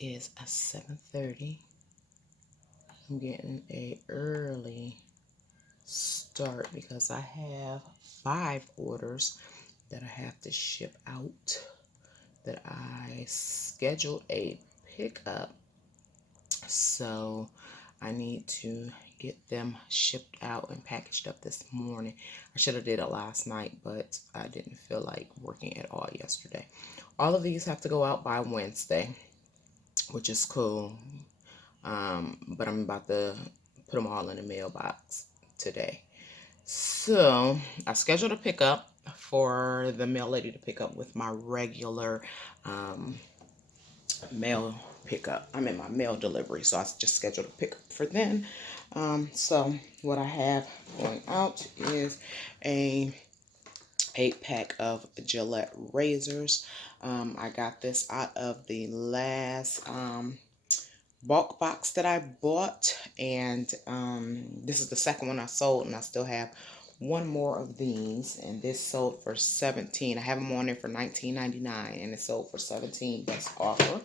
is a 7:30. I'm getting a early start because I have 5 orders that I have to ship out that I scheduled a pickup. So I need to get them shipped out and packaged up this morning. I should have did it last night, but I didn't feel like working at all yesterday. All of these have to go out by Wednesday, which is cool. But I'm about to put them all in the mailbox today. So I scheduled a pickup for the mail lady to pick up with my regular mail pickup. I'm in my mail delivery, so I just scheduled a pickup for then. So what I have going out is a 8-pack of Gillette razors. I got this out of the last bulk box that I bought, and this is the second one I sold, and I still have one more of these, and this sold for $17. I have them on there for $19.99, and it sold for $17. Best offer.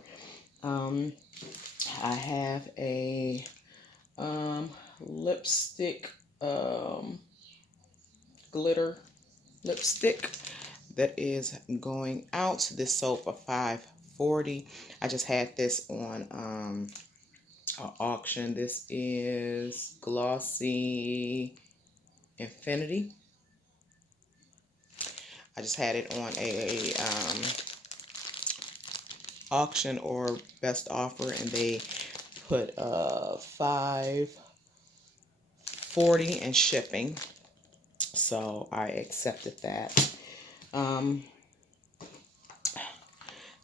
I have a lipstick, glitter lipstick that is going out. This sold for $5.40. I just had this on an auction. This is Glossy Infinity. I just had it on a auction or best offer, and they put $5.40 in shipping, so I accepted that.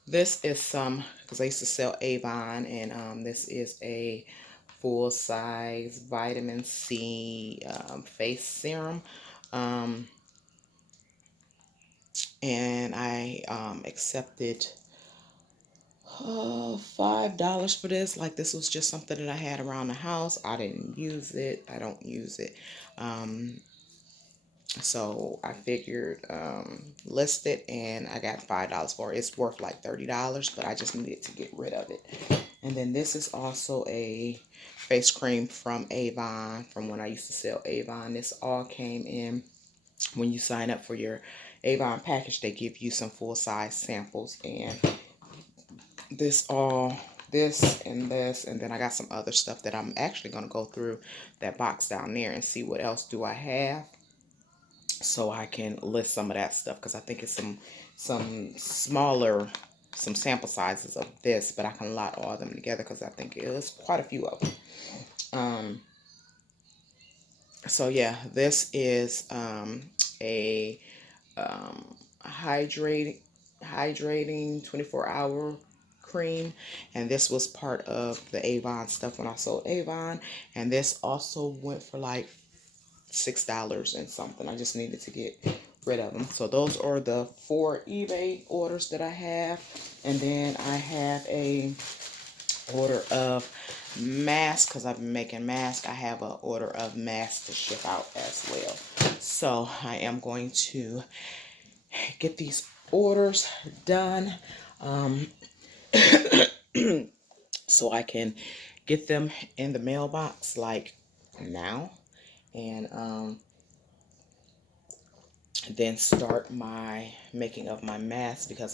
This is some, because I used to sell Avon, and this is a full-size vitamin C face serum, and I accepted $5 for this. Like, this was just something that I had around the house. I didn't use it. I don't use it. So I figured list it, and I got $5 for it. It's worth like $30, but I just needed to get rid of it. And then this is also a face cream from Avon, from when I used to sell Avon. This all came in when you sign up for your Avon package. They give you some full-size samples, and this and this, and then I got some other stuff that I'm actually going to go through that box down there and see what else do I have, so I can list some of that stuff, because I think it's some smaller, some sample sizes of this, but I can lot all of them together because I think it was quite a few of them. So yeah, this is a hydrating 24-hour cream, and this was part of the Avon stuff when I sold Avon, and this also went for like $6 and something. I just needed to get rid of them. So those are the 4 eBay orders that I have, and then I have a order of masks, because I've been making masks. I have an order of masks to ship out as well. So I am going to get these orders done, so I can get them in the mailbox like now, and then start my making of my masks, because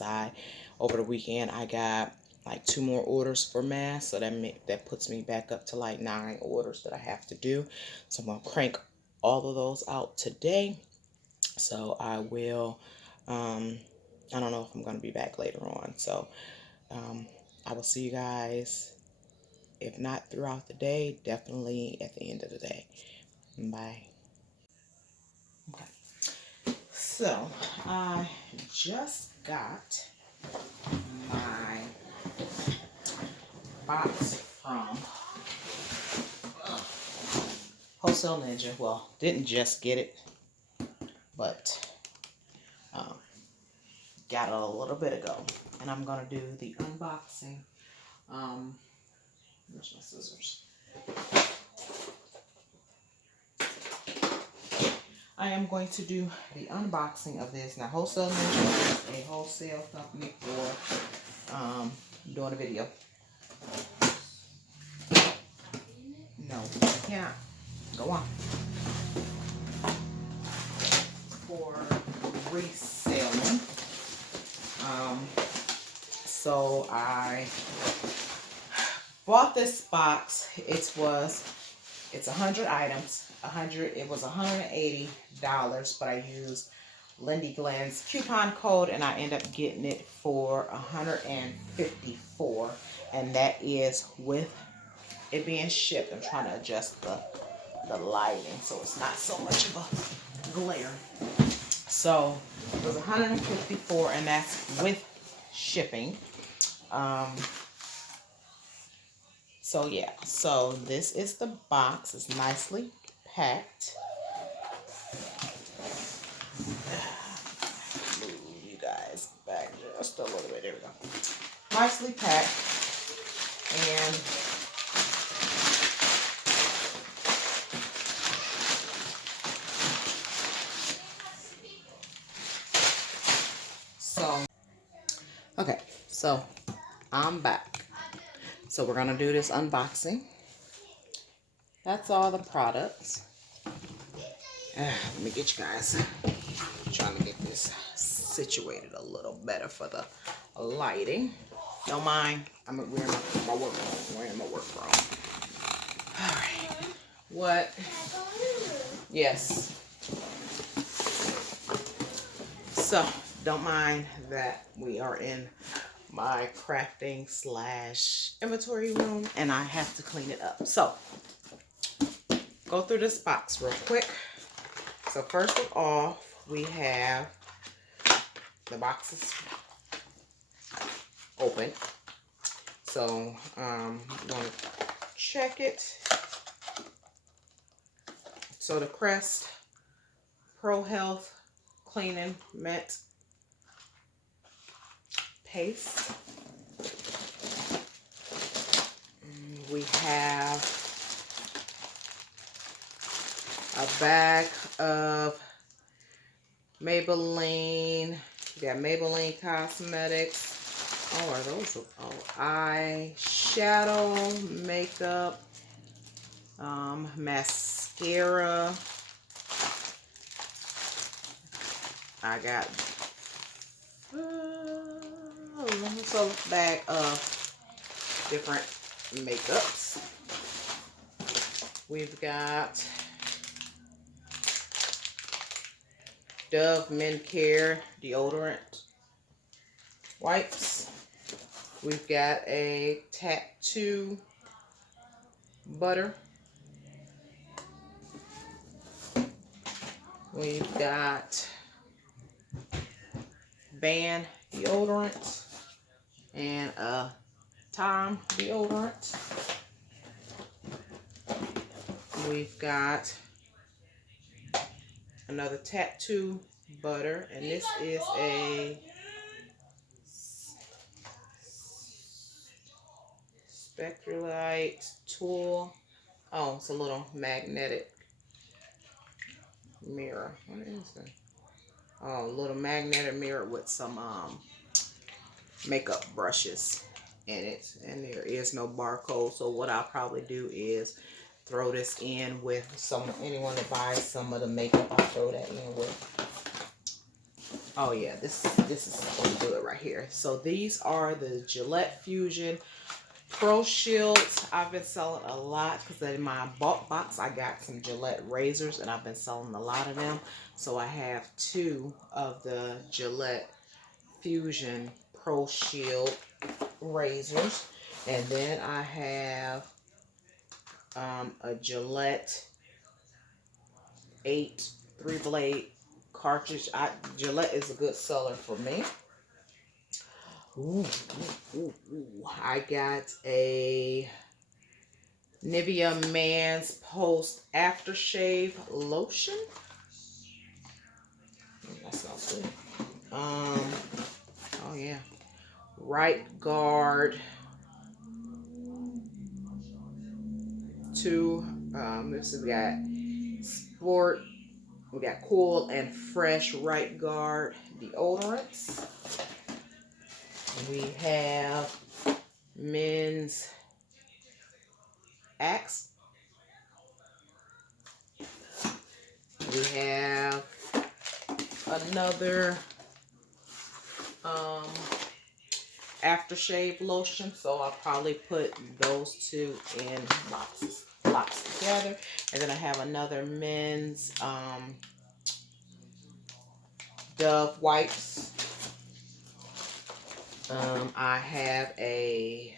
over the weekend I got like 2 more orders for masks, so that puts me back up to like 9 orders that I have to do. So I'm gonna crank all of those out today. So I will I don't know if I'm gonna be back later on, so I will see you guys, if not throughout the day, definitely at the end of the day. Bye. Okay. So I just got my box from Wholesale Ninja. Well, didn't just get it, but got it a little bit ago. And I'm gonna do the unboxing. Where's my scissors? I am going to do the unboxing of this. Now, Wholesale Ninja is a wholesale company for doing a video. No, you can't. Go on. For reselling. So I bought this box. It's 100 items. It was $180, but I used Lindy Glenn's coupon code and I end up getting it for $154, and that is with it being shipped. I'm trying to adjust the lighting so it's not so much of a glare. So it was $154, and that's with shipping. So yeah, so this is the box. It's nicely packed. Move you guys back just a little bit. There we go. Nicely packed. And so, okay, so I'm back. So we're gonna do this unboxing. That's all the products. Let me get you guys. I'm trying to get this situated a little better for the lighting. Don't mind. I'm wearing my work phone. Wearing my work phone. All right. What? Yes. So don't mind that we are in my crafting / inventory room and I have to clean it up. So go through this box real quick. So first of all, we have the boxes open. So I'm going to check it. So the Crest Pro Health Cleaning Mint Paste. We have a bag of Maybelline. We got Maybelline Cosmetics. Oh, are those eyeshadow, makeup, mascara. I got a bag of different makeups. We've got Dove Men Care deodorant wipes. We've got a tattoo butter. We've got Ban deodorant and a Tom deodorant. We've got another tattoo butter, and this is a Spectralite tool. Oh, it's a little magnetic mirror. What is that? Oh, a little magnetic mirror with some makeup brushes in it, and there is no barcode. So what I'll probably do is throw this in with anyone that buys some of the makeup. I'll throw that in with. Oh yeah, this is going to do it right here. So these are the Gillette Fusion Pro Shields. I've been selling a lot because in my bulk box I got some Gillette razors, and I've been selling a lot of them. So I have 2 of the Gillette Fusion Pro Shield razors, and then I have a Gillette 8 3-blade cartridge. Gillette is a good seller for me. I got a Nivea Man's Post Aftershave Lotion. That smells good. Oh yeah. Right Guard 2. This has got Sport. We got Cool and Fresh Right Guard deodorants. We have Men's Axe we have another aftershave lotion, so I'll probably put those two in blocks together. And then I have another men's Dove wipes. I have a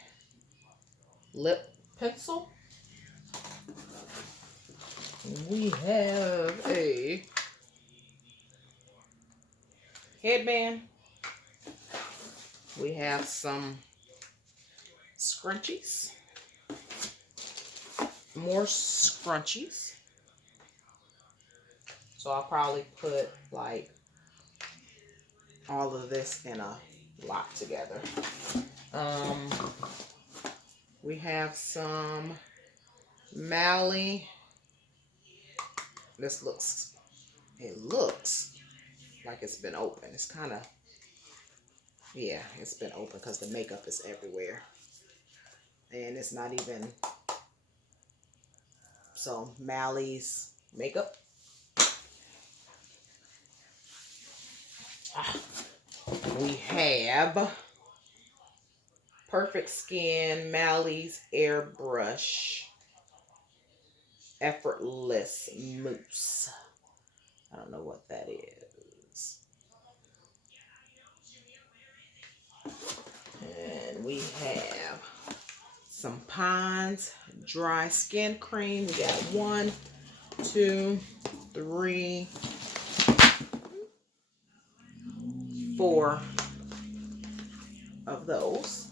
lip pencil. We have a headband. We have some scrunchies. More scrunchies. So I'll probably put like all of this in a lot together. We have some Mally. It looks like it's been open. It's kind of, yeah, it's been open because the makeup is everywhere. And it's not even, so Mally's makeup. We have Perfect Skin Mally's Airbrush Effortless Mousse. I don't know what that is. And we have some Pond's Dry Skin Cream. We got 1, 2, 3, 4 of those.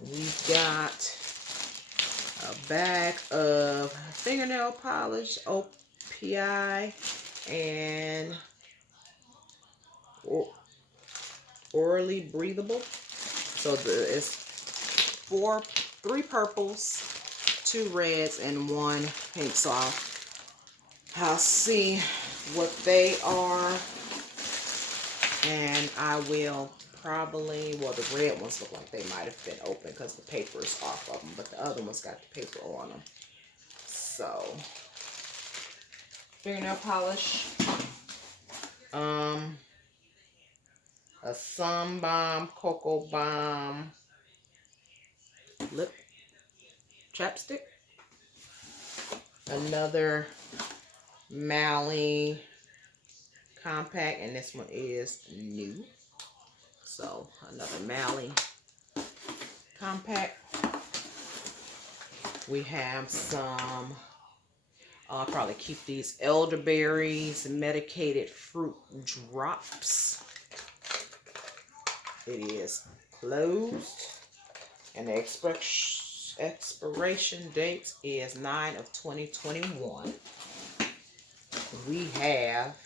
We've got a bag of fingernail polish, OPI, and orally breathable. So it's 3 purples, 2 reds, and 1 pink. So I'll see what they are, and I will probably, well, the red ones look like they might have been open because the paper is off of them, but the other ones got the paper on them. So, fingernail polish, a Sun Bomb, Cocoa Bomb lip chapstick, another Mally compact, and this one is new. So another Mally compact. We have some, I'll probably keep these elderberries medicated fruit drops. It is closed, and the expiration date is 9/2021. We have,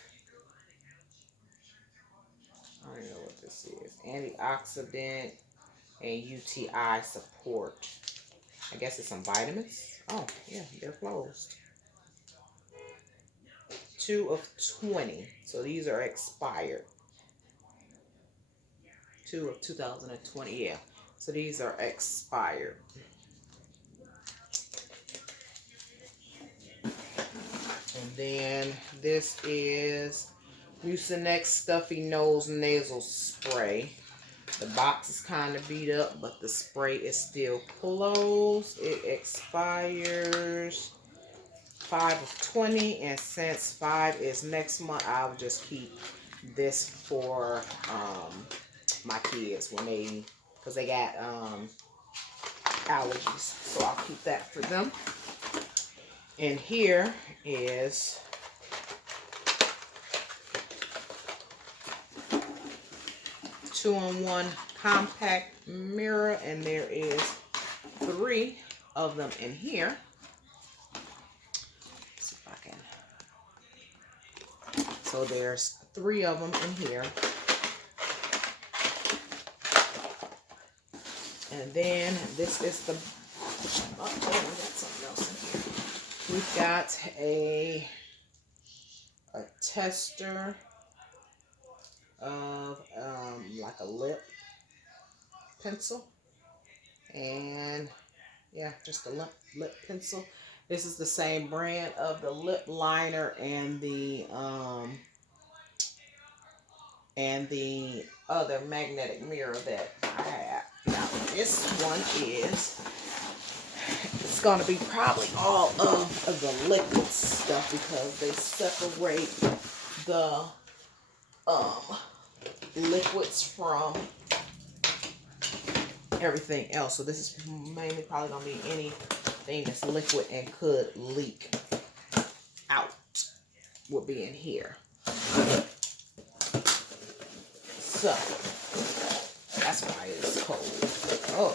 I don't know what this is, antioxidant and UTI support. I guess it's some vitamins. Oh, yeah, they're closed. 2/20. So these are expired. 2020, yeah. So these are expired. And then this is Mucinex Stuffy Nose Nasal Spray. The box is kind of beat up, but the spray is still closed. It expires 5/20, and since 5 is next month, I'll just keep this for my kids when because they got allergies, so I'll keep that for them. And here is two-in-one compact mirror, and there is 3 of them in here. Let's see if I can. So there's 3 of them in here. And then this is the, oh, we got something else in here. We've got a tester of like a lip pencil, and yeah, just a lip pencil. This is the same brand of the lip liner and the other magnetic mirror that I have. Now this one is, it's going to be probably all of the liquid stuff because they separate the liquids from everything else. So this is mainly probably going to be anything that's liquid and could leak out will be in here. So that's why it's cold. Oh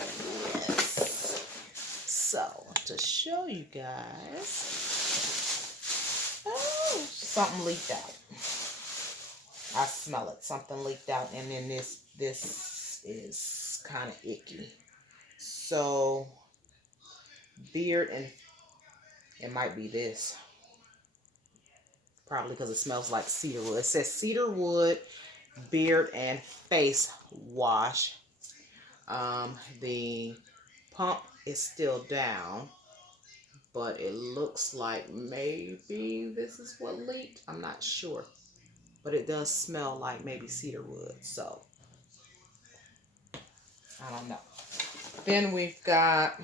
yes. So to show you guys, oh, something leaked out. I smell it. Something leaked out, and then this is kind of icky. So beard, and it might be this. Probably because it smells like cedar wood. It says cedar wood beard and face wash. The pump is still down, but it looks like maybe this is what leaked. I'm not sure, but it does smell like maybe cedar wood. So I don't know. Then we've got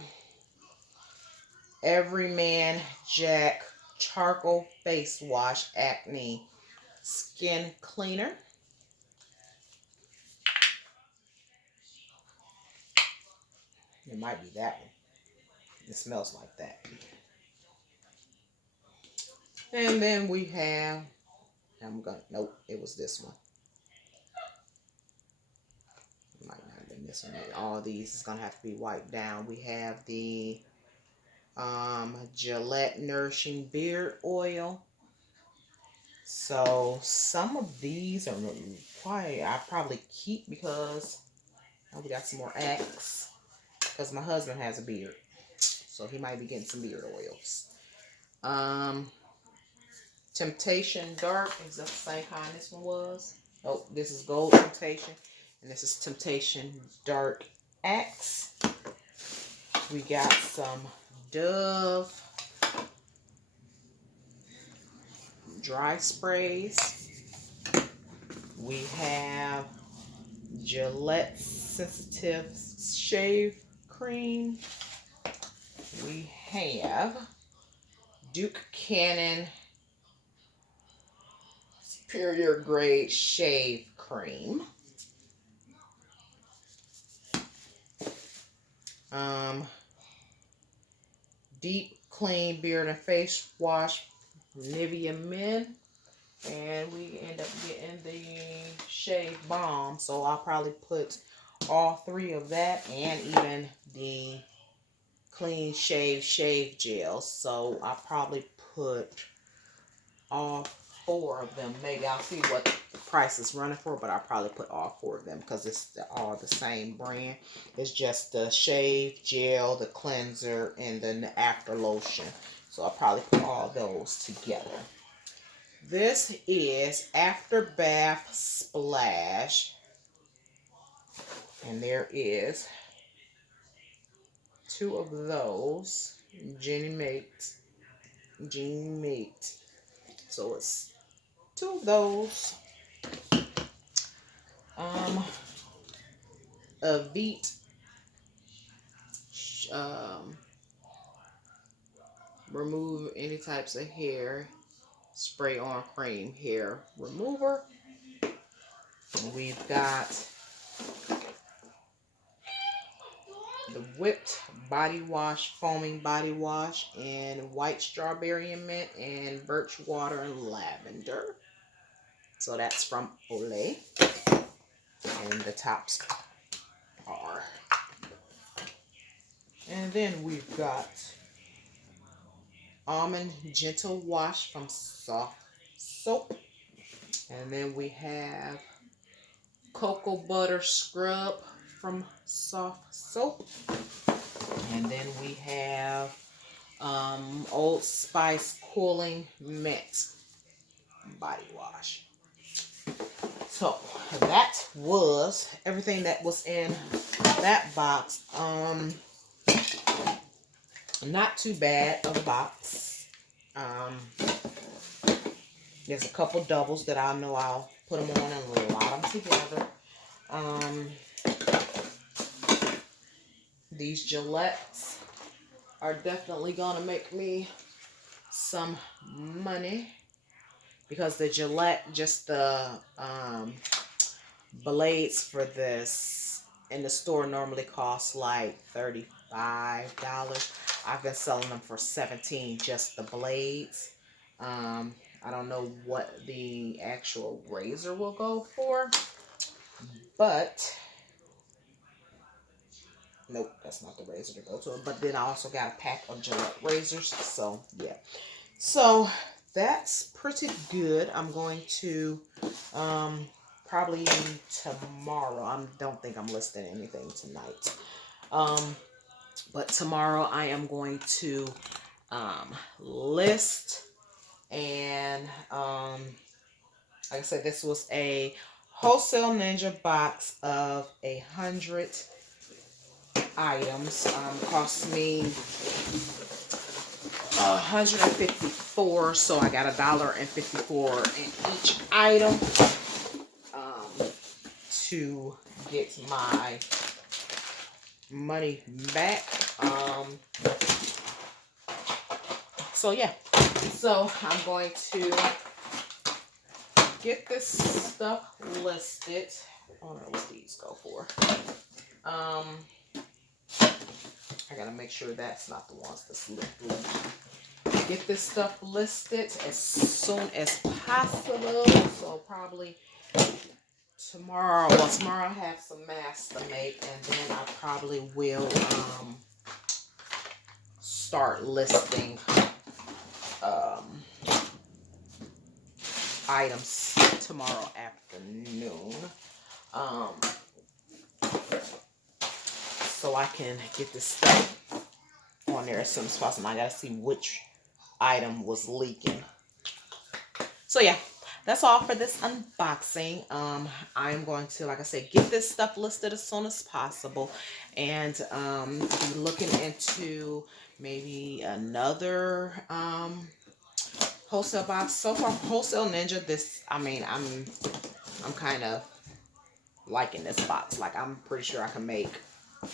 Everyman Jack Charcoal Face Wash Acne Skin Cleaner. It might be that one. It smells like that. And then we have, nope, it was this one. It might not have been this one. All these is gonna have to be wiped down. We have the Gillette Nourishing Beard Oil. So some of these are I probably keep because we got some more Axe. Because my husband has a beard, so he might be getting some beard oils. Temptation Dark, is that the same kind this one was? Oh, this is Gold Temptation, and this is Temptation Dark Axe. We got some Dove dry sprays. We have Gillette Sensitive Shave Cream. We have Duke Cannon Superior Grade Shave Cream. Deep Clean Beard and Face Wash from Nivea Men. And we end up getting the Shave Balm. So I'll probably put all three of that and even the Clean Shave Gel. So I'll probably put all four of them. Maybe I'll see what the price is running for, but I'll probably put all four of them because it's all the same brand. It's just the shave gel, the cleanser, and then the after lotion. So I'll probably put all those together. This is After Bath Splash, and there is two of those. Jenny Mate. So it's two of those. A Veet remove any types of hair spray on cream hair remover. We've got the Whipped Body Wash Foaming Body Wash in white strawberry and mint and birch water and lavender. So that's from Olay. And the tops are. And then we've got Almond Gentle Wash from Soft Soap. And then we have Cocoa Butter Scrub from Soft Soap. And then we have Old Spice Cooling Mint Body Wash. So that was everything that was in that box. Not too bad of a box. There's a couple doubles that I know I'll put them on and lot them together. These Gillettes are definitely gonna make me some money, because the Gillette, just the blades for this in the store normally cost like $35. I've been selling them for $17, just the blades. I don't know what the actual razor will go for, but nope, that's not the razor to go to it. But then I also got a pack of Gillette razors, so yeah. So that's pretty good. I'm going to probably tomorrow. I don't think I'm listing anything tonight. But tomorrow I am going to list, and like I said, this was a Wholesale Ninja box of 100 items. Cost me $154, so I got $1.54 in each item to get my money back. So yeah, so I'm going to get this stuff listed. I don't know what these go for. I gotta make sure that's not the ones that's listed. Get this stuff listed as soon as possible. So probably tomorrow. Well, tomorrow I have some masks to make, and then I probably will start listing items tomorrow afternoon. So I can get this stuff on there as soon as possible. I gotta see which item was leaking. So yeah, that's all for this unboxing. I'm going to, like I said, get this stuff listed as soon as possible, and be looking into maybe another wholesale box. So far, Wholesale Ninja, this, I mean, I'm kind of liking this box. Like, I'm pretty sure I can make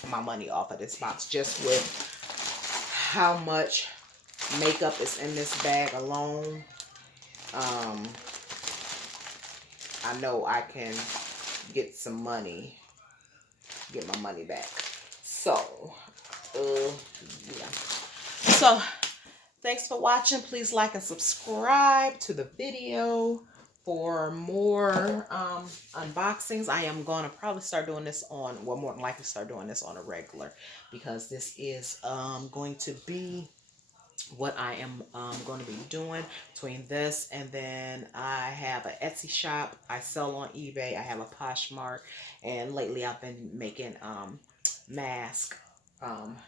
my money off of this box just with how much makeup is in this bag alone. I know I can get some money, get my money back. So, yeah. So, thanks for watching. Please like and subscribe to the video for more unboxings. I am going to probably start doing this on, well, more than likely start doing this on a regular, because this is going to be what I am going to be doing between this, and then I have an Etsy shop. I sell on eBay. I have a Poshmark, and lately I've been making masks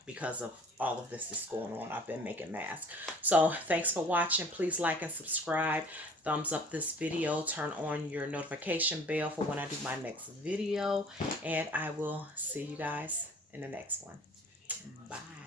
because of all of this is going on. I've been making masks. So thanks for watching. Please like and subscribe. Thumbs up this video. Turn on your notification bell for when I do my next video, and I will see you guys in the next one. Bye.